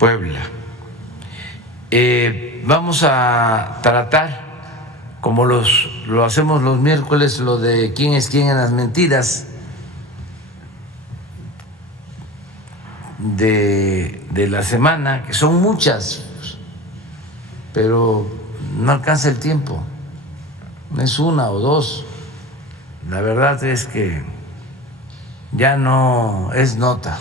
Puebla. Vamos a tratar, como lo hacemos los miércoles, lo de quién es quién en las mentiras de la semana, que son muchas, pero no alcanza el tiempo, no es una o dos. La verdad es que ya no es nota,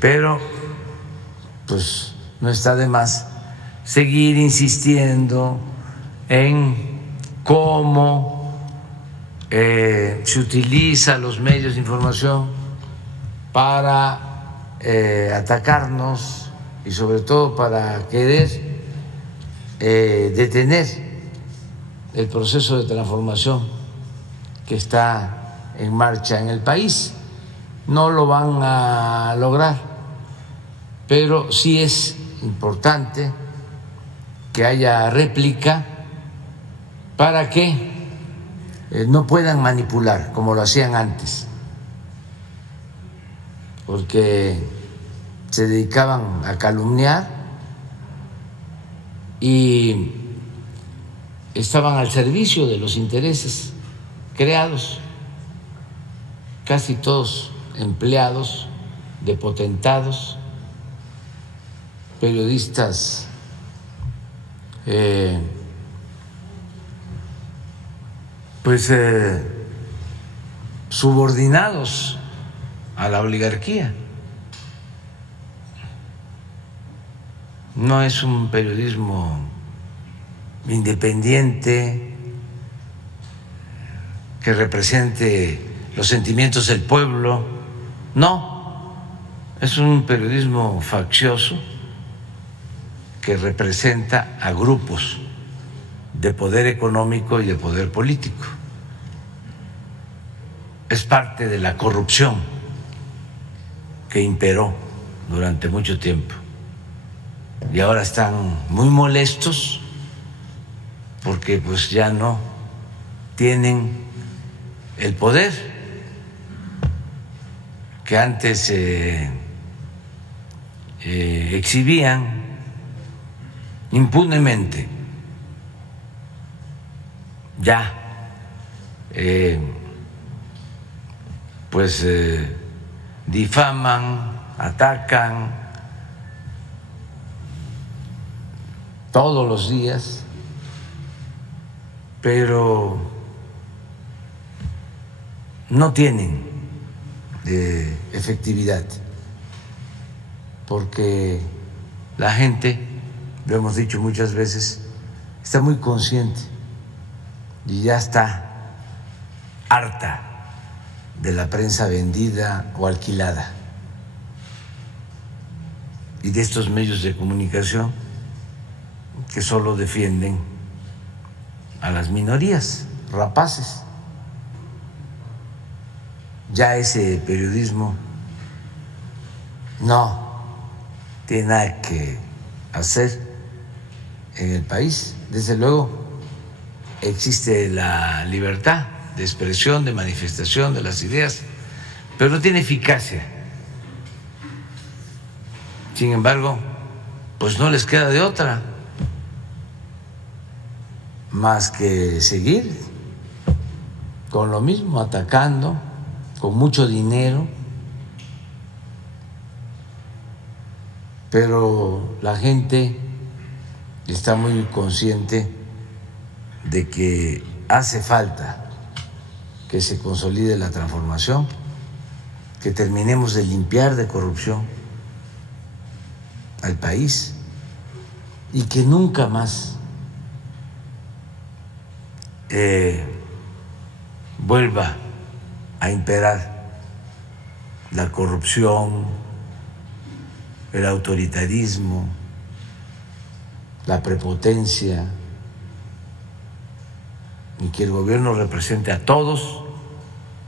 pero pues no está de más seguir insistiendo en cómo se utiliza los medios de información para atacarnos y sobre todo para querer detener el proceso de transformación que está en marcha en el país. No lo van a lograr, pero sí es importante que haya réplica para que no puedan manipular como lo hacían antes, porque se dedicaban a calumniar y estaban al servicio de los intereses creados, casi todos empleados de potentados, periodistas subordinados a la oligarquía. No es un periodismo independiente que represente los sentimientos del pueblo, no, es un periodismo faccioso que representa a grupos de poder económico y de poder político. Es parte de la corrupción que imperó durante mucho tiempo y ahora están muy molestos porque pues ya no tienen el poder que antes exhibían impunemente. Ya difaman, atacan todos los días, pero no tienen efectividad, porque la gente, lo hemos dicho muchas veces, está muy consciente y ya está harta de la prensa vendida o alquilada y de estos medios de comunicación que solo defienden a las minorías rapaces. Ya ese periodismo no tiene nada que hacer en el país. Desde luego existe la libertad de expresión, de manifestación de las ideas, pero no tiene eficacia. Sin embargo, pues no les queda de otra más que seguir con lo mismo, atacando con mucho dinero, pero la gente está muy consciente de que hace falta que se consolide la transformación, que terminemos de limpiar de corrupción al país y que nunca más vuelva a imperar la corrupción, el autoritarismo, la prepotencia, y que el gobierno represente a todos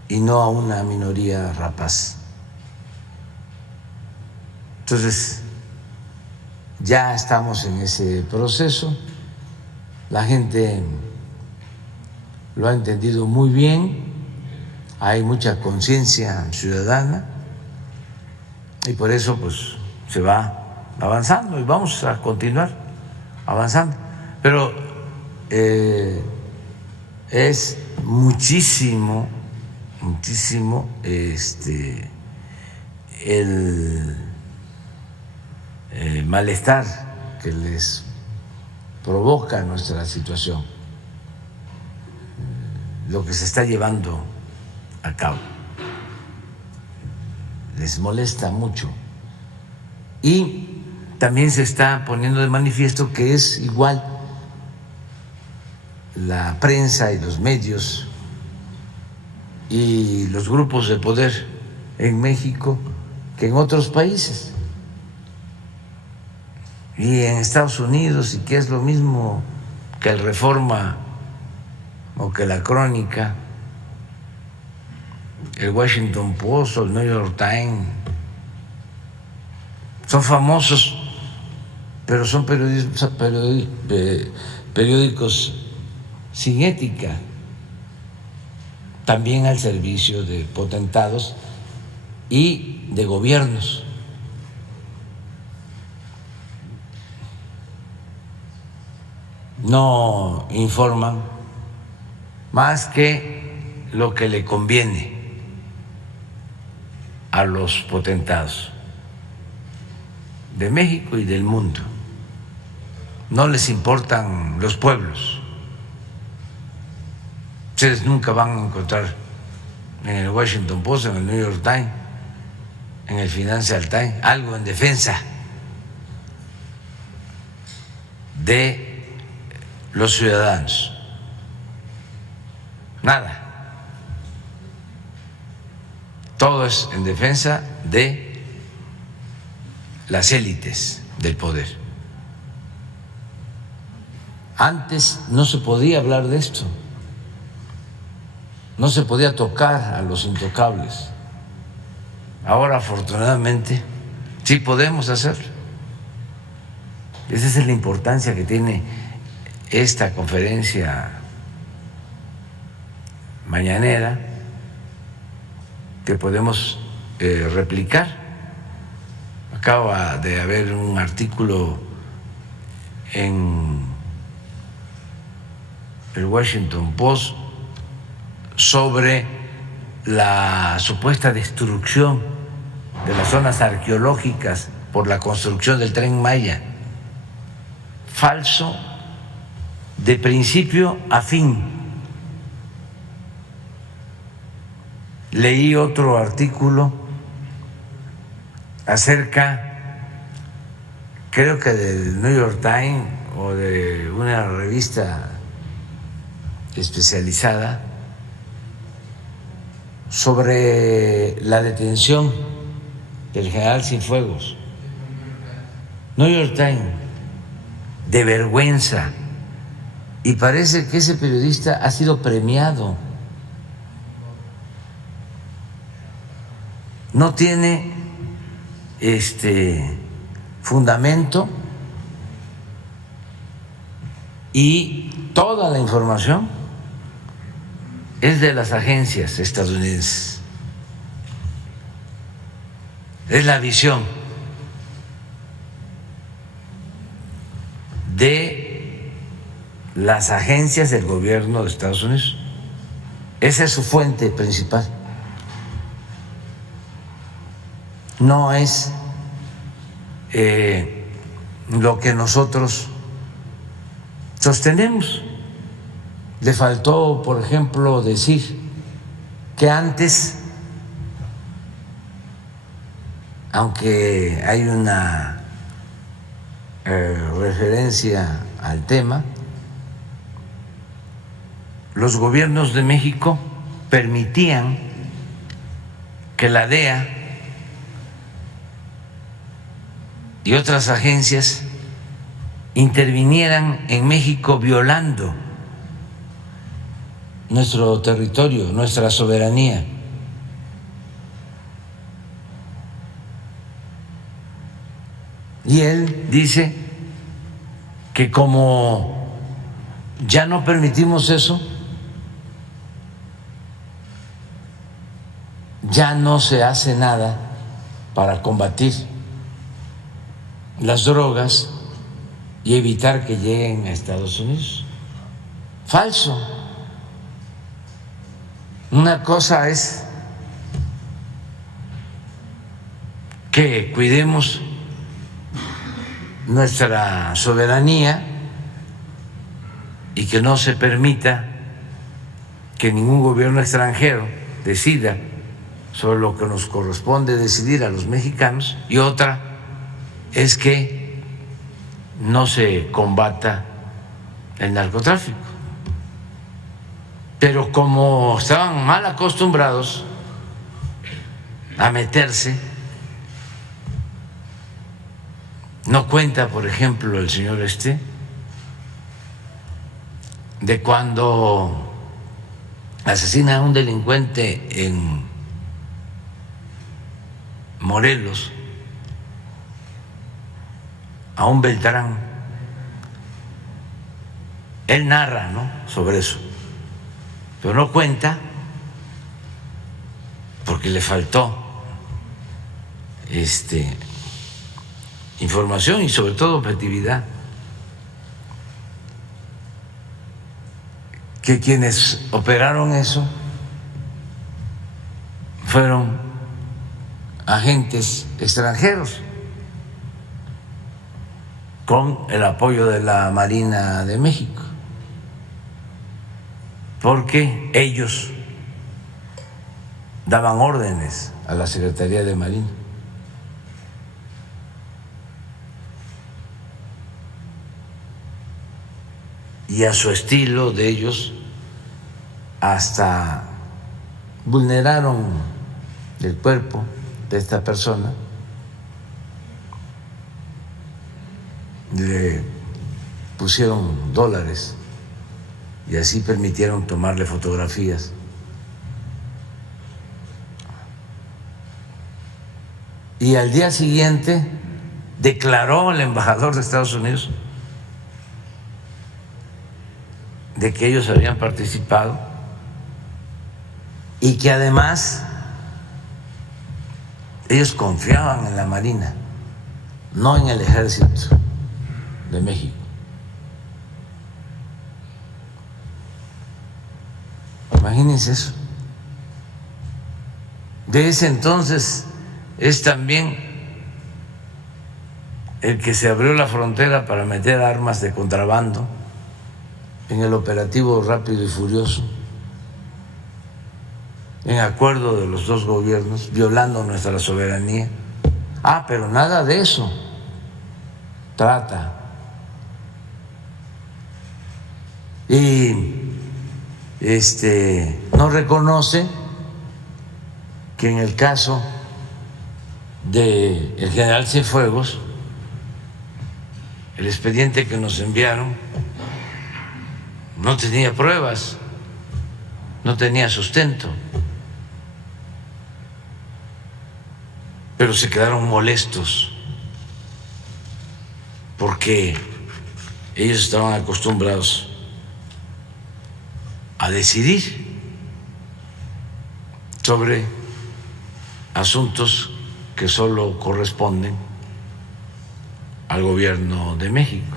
y no a una minoría rapaz. Entonces, ya estamos en ese proceso, la gente lo ha entendido muy bien, hay mucha conciencia ciudadana y por eso pues se va avanzando y vamos a continuar avanzando. Pero es muchísimo el malestar que les provoca nuestra situación, lo que se está llevando a cabo. Les molesta mucho. Y también se está poniendo de manifiesto que es igual la prensa y los medios y los grupos de poder en México que en otros países y en Estados Unidos, y que es lo mismo que el Reforma o que la Crónica, el Washington Post o el New York Times. Son famosos, pero son periódicos sin ética, también al servicio de potentados y de gobiernos. No informan más que lo que le conviene a los potentados de México y del mundo. No les importan los pueblos. Ustedes nunca van a encontrar en el Washington Post, en el New York Times, en el Financial Times, algo en defensa de los ciudadanos. Nada. Todo es en defensa de las élites del poder. Antes no se podía hablar de esto, no se podía tocar a los intocables. Ahora, afortunadamente, sí podemos hacerlo. Esa es la importancia que tiene esta conferencia mañanera, que podemos replicar. Acaba de haber un artículo en el Washington Post sobre la supuesta destrucción de las zonas arqueológicas por la construcción del Tren Maya. Falso de principio a fin. Leí otro artículo acerca, creo que del New York Times o de una revista especializada, sobre la detención del general Cienfuegos. New York Times, de vergüenza. Y parece que ese periodista ha sido premiado. No tiene fundamento, y toda la información es de las agencias estadounidenses. Es la visión de las agencias del gobierno de Estados Unidos. Esa es su fuente principal. No es lo que nosotros sostenemos. Le faltó, por ejemplo, decir que antes, aunque hay una referencia al tema, los gobiernos de México permitían que la DEA y otras agencias intervinieran en México violando nuestro territorio, nuestra soberanía. Y él dice que como ya no permitimos eso, ya no se hace nada para combatir las drogas y evitar que lleguen a Estados Unidos. Falso. Una cosa es que cuidemos nuestra soberanía y que no se permita que ningún gobierno extranjero decida sobre lo que nos corresponde decidir a los mexicanos, y otra es que no se combata el narcotráfico. Pero como estaban mal acostumbrados a meterse, no cuenta, por ejemplo, el señor de cuando asesina a un delincuente en Morelos, a un Beltrán. Él narra, ¿no?, sobre eso, pero no cuenta porque le faltó información y sobre todo objetividad, que quienes operaron eso fueron agentes extranjeros con el apoyo de la Marina de México, porque ellos daban órdenes a la Secretaría de Marina. Y a su estilo de ellos hasta vulneraron el cuerpo de esta persona, le pusieron dólares y así permitieron tomarle fotografías. Y al día siguiente declaró el embajador de Estados Unidos de que ellos habían participado y que además ellos confiaban en la Marina, no en el Ejército de México. Imagínense eso. De ese entonces es también el que se abrió la frontera para meter armas de contrabando en el operativo Rápido y Furioso, en acuerdo de los dos gobiernos, violando nuestra soberanía. Pero nada de eso trata. Y no reconoce que en el caso del general Cienfuegos, el expediente que nos enviaron no tenía pruebas, no tenía sustento, pero se quedaron molestos porque ellos estaban acostumbrados a decidir sobre asuntos que solo corresponden al gobierno de México.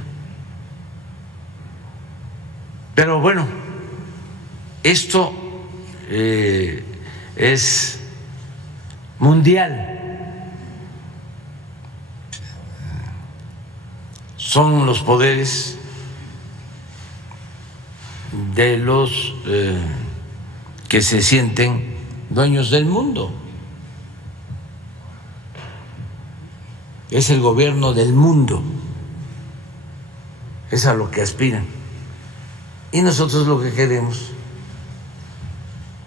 Pero bueno, esto es mundial. Son los poderes de los que se sienten dueños del mundo. Es el gobierno del mundo, es a lo que aspiran. Y nosotros lo que queremos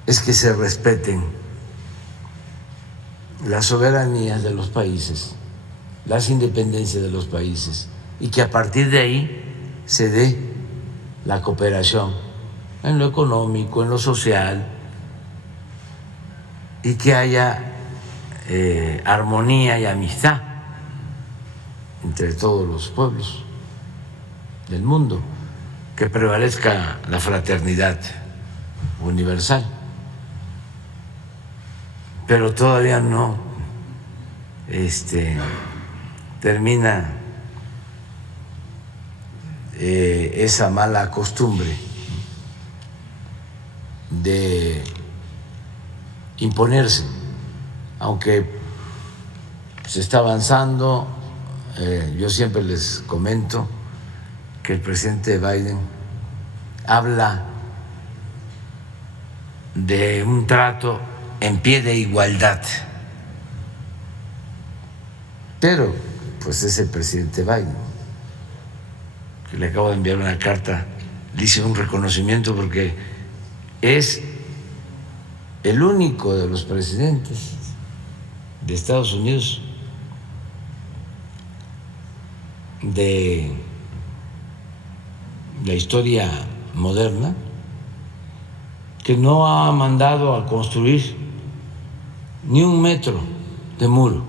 es que se respeten las soberanías de los países, las independencias de los países, y que a partir de ahí se dé la cooperación en lo económico, en lo social, y que haya armonía y amistad entre todos los pueblos del mundo, que prevalezca la fraternidad universal. Pero todavía no termina esa mala costumbre de imponerse, aunque se está avanzando. Yo siempre les comento que el presidente Biden habla de un trato en pie de igualdad, pero pues es el presidente Biden, que le acabo de enviar una carta, le hice un reconocimiento porque es el único de los presidentes de Estados Unidos de la historia moderna que no ha mandado a construir ni un metro de muro.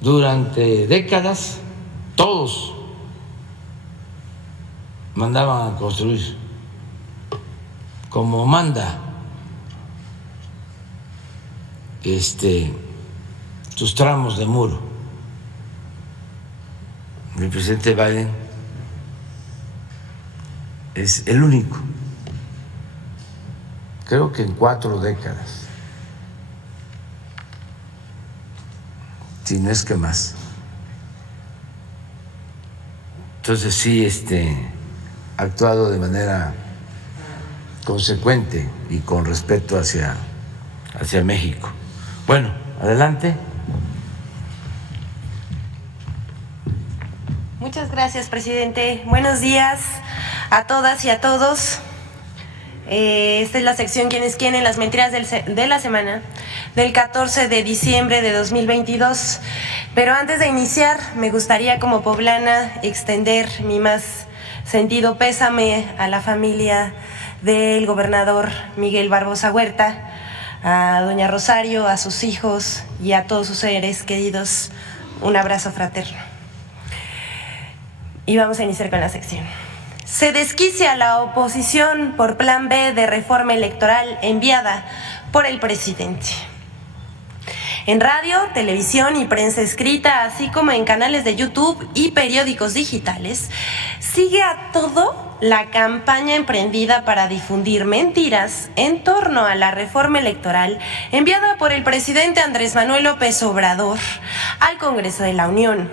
Durante décadas todos mandaban a construir como manda sus tramos de muro. El presidente Biden es el único, creo que en 4 décadas, si no es que más. Entonces sí, ha actuado de manera consecuente y con respeto hacia México. Bueno, adelante. Muchas gracias, presidente. Buenos días a todas y a todos. Esta es la sección ¿Quién es quién? En las mentiras de la semana del 14 de diciembre de 2022. Pero antes de iniciar, me gustaría como poblana extender mi más sentido pésame a la familia del gobernador Miguel Barbosa Huerta, a doña Rosario, a sus hijos y a todos sus seres queridos. Un abrazo fraterno. Y vamos a iniciar con la sección. Se desquicia la oposición por plan B de reforma electoral enviada por el presidente. En radio, televisión y prensa escrita, así como en canales de YouTube y periódicos digitales, sigue a todo la campaña emprendida para difundir mentiras en torno a la reforma electoral enviada por el presidente Andrés Manuel López Obrador al Congreso de la Unión.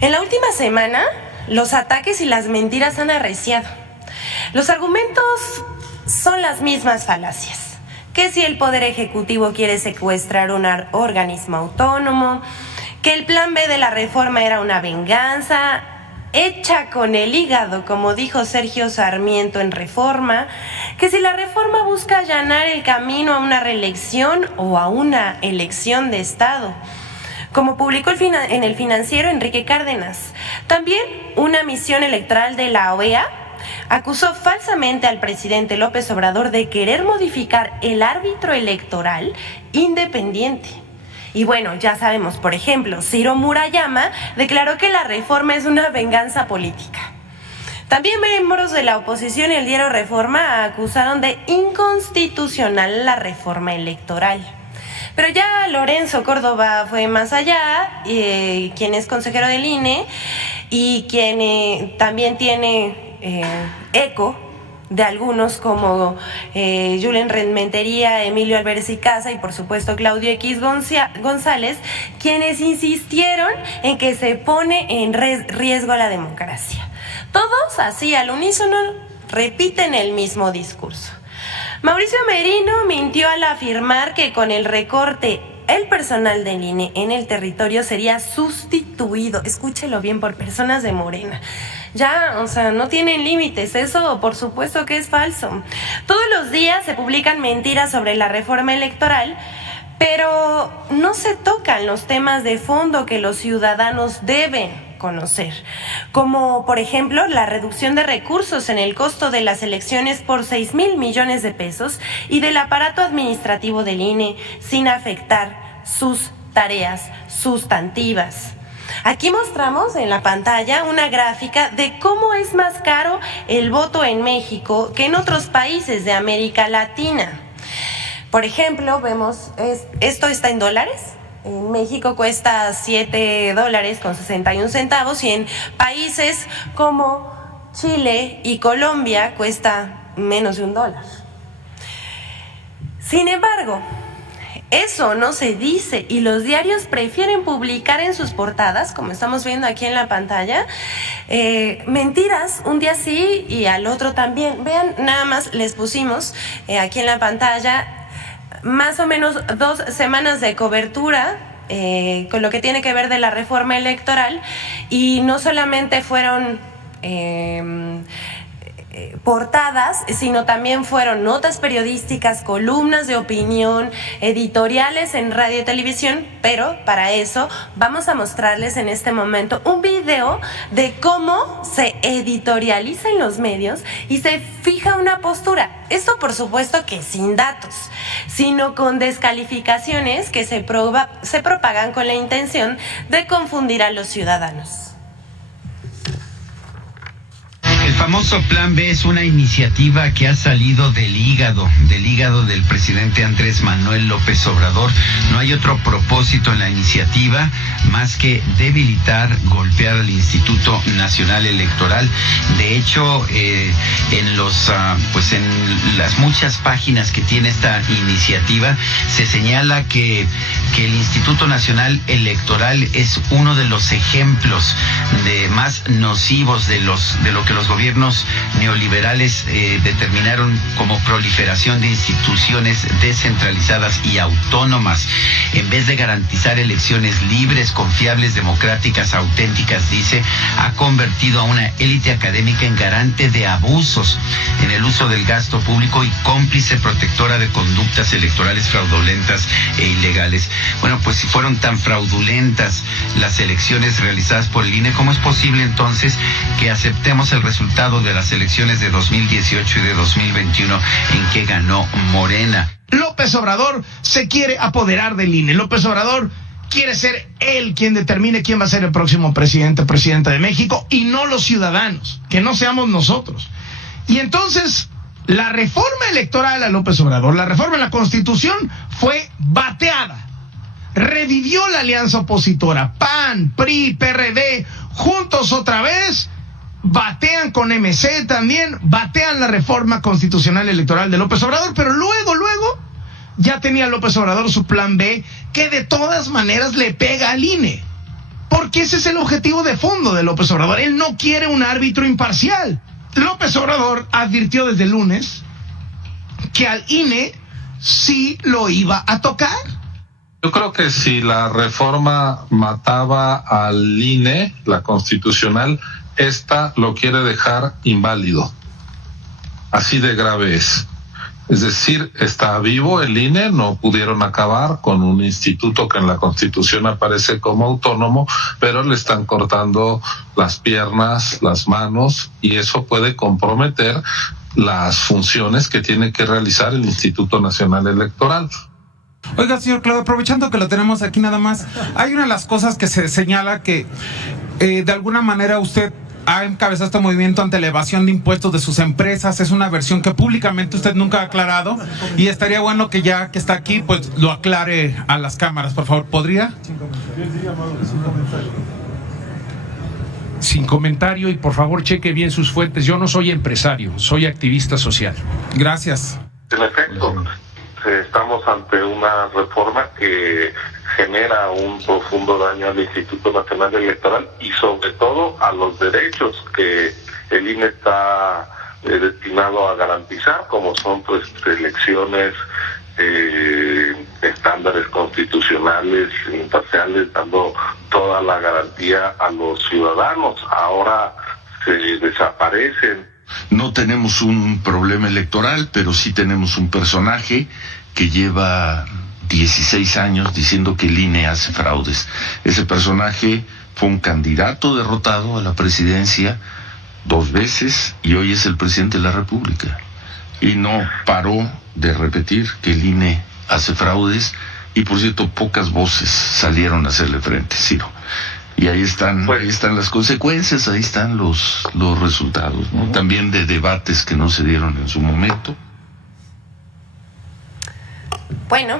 En la última semana, los ataques y las mentiras han arreciado. Los argumentos son las mismas falacias. Que si el Poder Ejecutivo quiere secuestrar un organismo autónomo, que el plan B de la reforma era una venganza hecha con el hígado, como dijo Sergio Sarmiento en Reforma, que si la reforma busca allanar el camino a una reelección o a una elección de Estado, como publicó en el Financiero Enrique Cárdenas. También una misión electoral de la OEA acusó falsamente al presidente López Obrador de querer modificar el árbitro electoral independiente. Y bueno, ya sabemos, por ejemplo, Ciro Murayama declaró que la reforma es una venganza política. También miembros de la oposición y el diario Reforma acusaron de inconstitucional la reforma electoral. Pero ya Lorenzo Córdoba fue más allá, quien es consejero del INE y quien también tiene eco de algunos como Julen Renmentería, Emilio Álvarez y Casa y por supuesto Claudio X González, quienes insistieron en que se pone en riesgo la democracia. Todos así al unísono repiten el mismo discurso. Mauricio Merino mintió al afirmar que con el recorte el personal del INE en el territorio sería sustituido, escúchelo bien, por personas de Morena. Ya, no tienen límites, eso por supuesto que es falso. Todos los días se publican mentiras sobre la reforma electoral, pero no se tocan los temas de fondo que los ciudadanos deben conocer, como por ejemplo la reducción de recursos en el costo de las elecciones por 6,000 millones de pesos y del aparato administrativo del INE sin afectar sus tareas sustantivas. Aquí mostramos en la pantalla una gráfica de cómo es más caro el voto en México que en otros países de América Latina. Por ejemplo, vemos, esto está en dólares. En México cuesta $7.61 y en países como Chile y Colombia cuesta menos de $1. Sin embargo, eso no se dice y los diarios prefieren publicar en sus portadas, como estamos viendo aquí en la pantalla, mentiras un día sí y al otro también. Vean, nada más les pusimos aquí en la pantalla más o menos 2 semanas de cobertura con lo que tiene que ver de la reforma electoral, y no solamente fueron portadas, sino también fueron notas periodísticas, columnas de opinión, editoriales en radio y televisión. Pero para eso vamos a mostrarles en este momento un video de cómo se editorializa en los medios y se fija una postura. Esto por supuesto que sin datos, sino con descalificaciones que se propagan con la intención de confundir a los ciudadanos. El famoso Plan B es una iniciativa que ha salido del hígado del presidente Andrés Manuel López Obrador. No hay otro propósito en la iniciativa más que debilitar, golpear al Instituto Nacional Electoral. De hecho, en las muchas páginas que tiene esta iniciativa se señala que el Instituto Nacional Electoral es uno de los ejemplos más nocivos de lo que los gobiernos neoliberales determinaron como proliferación de instituciones descentralizadas y autónomas. En vez de garantizar elecciones libres, confiables, democráticas, auténticas, dice, ha convertido a una élite académica en garante de abusos en el uso del gasto público y cómplice protectora de conductas electorales fraudulentas e ilegales. Bueno, pues si fueron tan fraudulentas las elecciones realizadas por el INE, ¿cómo es posible entonces que aceptemos el resultado de las elecciones de 2018 y de 2021 en que ganó Morena? López Obrador se quiere apoderar del INE. López Obrador quiere ser él quien determine quién va a ser el próximo presidenta de México, y no los ciudadanos, que no seamos nosotros. Y entonces, la reforma electoral a López Obrador, la reforma en la Constitución, fue bateada. Revivió la alianza opositora, PAN, PRI, PRD, juntos otra vez. Batean con MC también, batean la reforma constitucional electoral de López Obrador, pero luego ya tenía López Obrador su plan B, que de todas maneras le pega al INE, porque ese es el objetivo de fondo de López Obrador. Él no quiere un árbitro imparcial. López Obrador advirtió desde el lunes que al INE sí lo iba a tocar. Yo creo que si la reforma mataba al INE, la constitucional, esta lo quiere dejar inválido. Así de grave es. Es decir, está vivo el INE, no pudieron acabar con un instituto que en la Constitución aparece como autónomo, pero le están cortando las piernas, las manos, y eso puede comprometer las funciones que tiene que realizar el Instituto Nacional Electoral. Oiga, señor Claudio, aprovechando que lo tenemos aquí nada más, hay una de las cosas que se señala que de alguna manera usted ha encabezado este movimiento ante la evasión de impuestos de sus empresas. Es una versión que públicamente usted nunca ha aclarado, y estaría bueno que ya que está aquí, pues lo aclare a las cámaras, por favor. ¿Podría? Sin comentario, y por favor cheque bien sus fuentes. Yo no soy empresario, soy activista social. Gracias. En efecto, estamos ante una reforma que genera un profundo daño al Instituto Nacional Electoral y sobre todo a los derechos que el INE está destinado a garantizar, como son pues elecciones, estándares constitucionales imparciales, dando toda la garantía a los ciudadanos. Ahora se desaparecen. No tenemos un problema electoral, pero sí tenemos un personaje que lleva 16 años diciendo que el INE hace fraudes. Ese personaje fue un candidato derrotado a la presidencia 2 veces y hoy es el presidente de la República. Y no paró de repetir que el INE hace fraudes, y por cierto, pocas voces salieron a hacerle frente, Ciro. Y ahí están las consecuencias, ahí están los resultados, ¿no? También de debates que no se dieron en su momento. Bueno,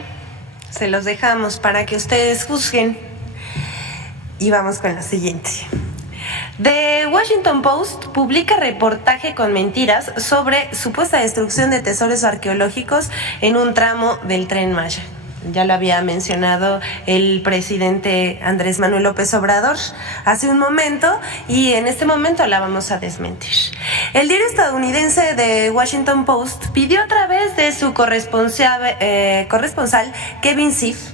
se los dejamos para que ustedes juzguen. Y vamos con la siguiente. The Washington Post publica reportaje con mentiras sobre supuesta destrucción de tesoros arqueológicos en un tramo del Tren Maya. Ya lo había mencionado el presidente Andrés Manuel López Obrador hace un momento, y en este momento la vamos a desmentir. El diario estadounidense The Washington Post pidió a través de su corresponsal Kevin Schiff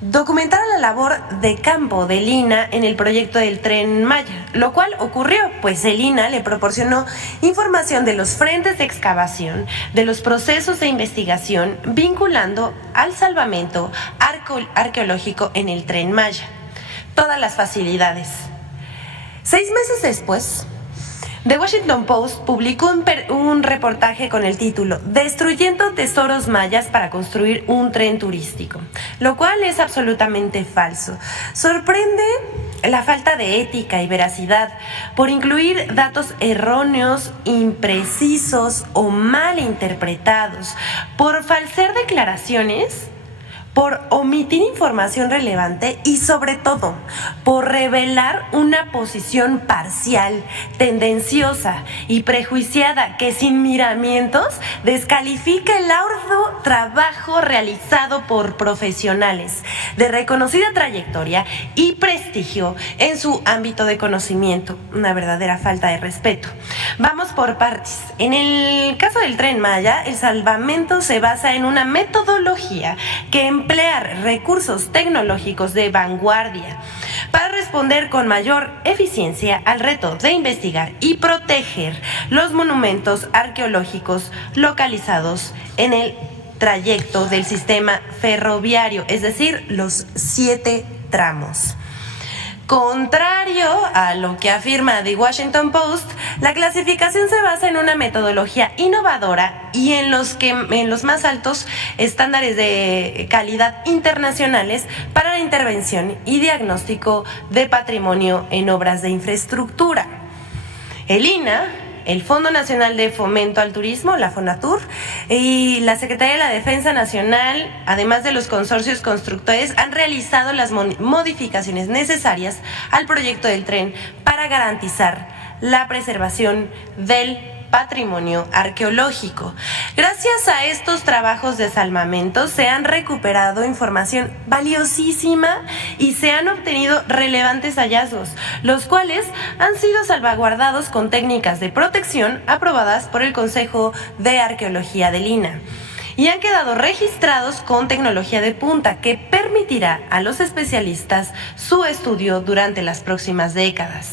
documentar la labor de campo del INAH en el proyecto del Tren Maya, lo cual ocurrió, pues el INAH le proporcionó información de los frentes de excavación, de los procesos de investigación, vinculando al salvamento arqueológico en el Tren Maya. Todas las facilidades. 6 meses después, The Washington Post publicó un reportaje con el título "Destruyendo tesoros mayas para construir un tren turístico", lo cual es absolutamente falso. Sorprende la falta de ética y veracidad por incluir datos erróneos, imprecisos o mal interpretados, por falsear declaraciones, por omitir información relevante y, sobre todo, por revelar una posición parcial, tendenciosa y prejuiciada que, sin miramientos, descalifica el arduo trabajo realizado por profesionales de reconocida trayectoria y prestigio en su ámbito de conocimiento. Una verdadera falta de respeto. Vamos por partes. En el caso del Tren Maya, el salvamento se basa en una metodología que emplear recursos tecnológicos de vanguardia para responder con mayor eficiencia al reto de investigar y proteger los monumentos arqueológicos localizados en el trayecto del sistema ferroviario, es decir, los 7 tramos. Contrario a lo que afirma The Washington Post, la clasificación se basa en una metodología innovadora y en los más altos estándares de calidad internacionales para la intervención y diagnóstico de patrimonio en obras de infraestructura. El INAH, el Fondo Nacional de Fomento al Turismo, la FONATUR, y la Secretaría de la Defensa Nacional, además de los consorcios constructores, han realizado las modificaciones necesarias al proyecto del tren para garantizar la preservación del patrimonio arqueológico. Gracias a estos trabajos de salvamento se han recuperado información valiosísima y se han obtenido relevantes hallazgos, los cuales han sido salvaguardados con técnicas de protección aprobadas por el Consejo de Arqueología del INAH y han quedado registrados con tecnología de punta que permitirá a los especialistas su estudio durante las próximas décadas.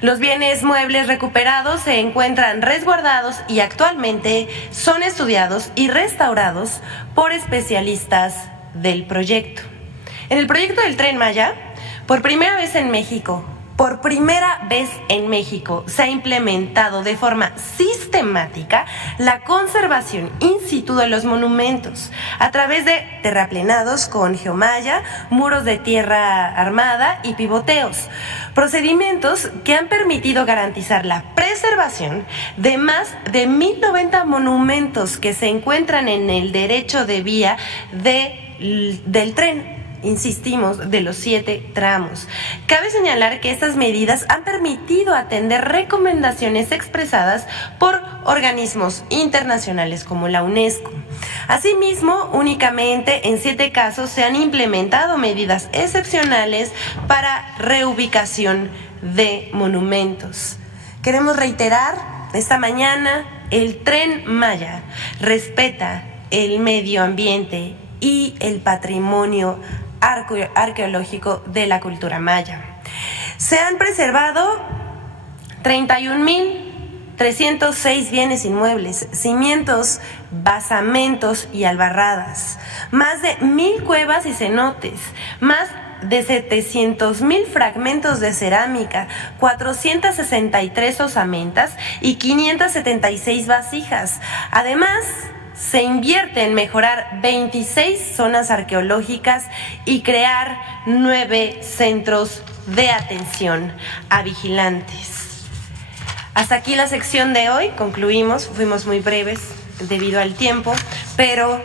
Los bienes muebles recuperados se encuentran resguardados y actualmente son estudiados y restaurados por especialistas del proyecto. En el proyecto del Tren Maya, por primera vez en México, se ha implementado de forma sistemática la conservación in situ de los monumentos a través de terraplenados con geomalla, muros de tierra armada y pivoteos, procedimientos que han permitido garantizar la preservación de más de 1,090 monumentos que se encuentran en el derecho de vía del tren. Insistimos, de los 7 tramos. Cabe señalar que estas medidas han permitido atender recomendaciones expresadas por organismos internacionales como la UNESCO. Asimismo, únicamente en 7 casos se han implementado medidas excepcionales para reubicación de monumentos. Queremos reiterar esta mañana, el Tren Maya respeta el medio ambiente y el patrimonio arqueológico de la cultura maya. Se han preservado 31,306 bienes inmuebles, cimientos, basamentos y albarradas, más de 1,000 cuevas y cenotes, más de 700,000 fragmentos de cerámica, 463 osamentas y 576 vasijas. Además, se invierte en mejorar 26 zonas arqueológicas y crear 9 centros de atención a vigilantes. Hasta aquí la sección de hoy, concluimos, fuimos muy breves debido al tiempo, pero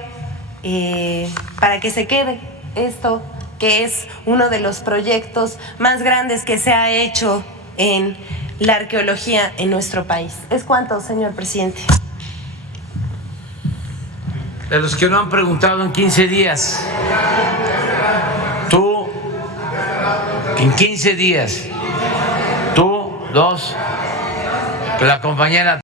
para que se quede esto, que es uno de los proyectos más grandes que se ha hecho en la arqueología en nuestro país. ¿Es cuánto, señor presidente? De los que no han preguntado en 15 días, tú, en 15 días, tú, dos, la compañera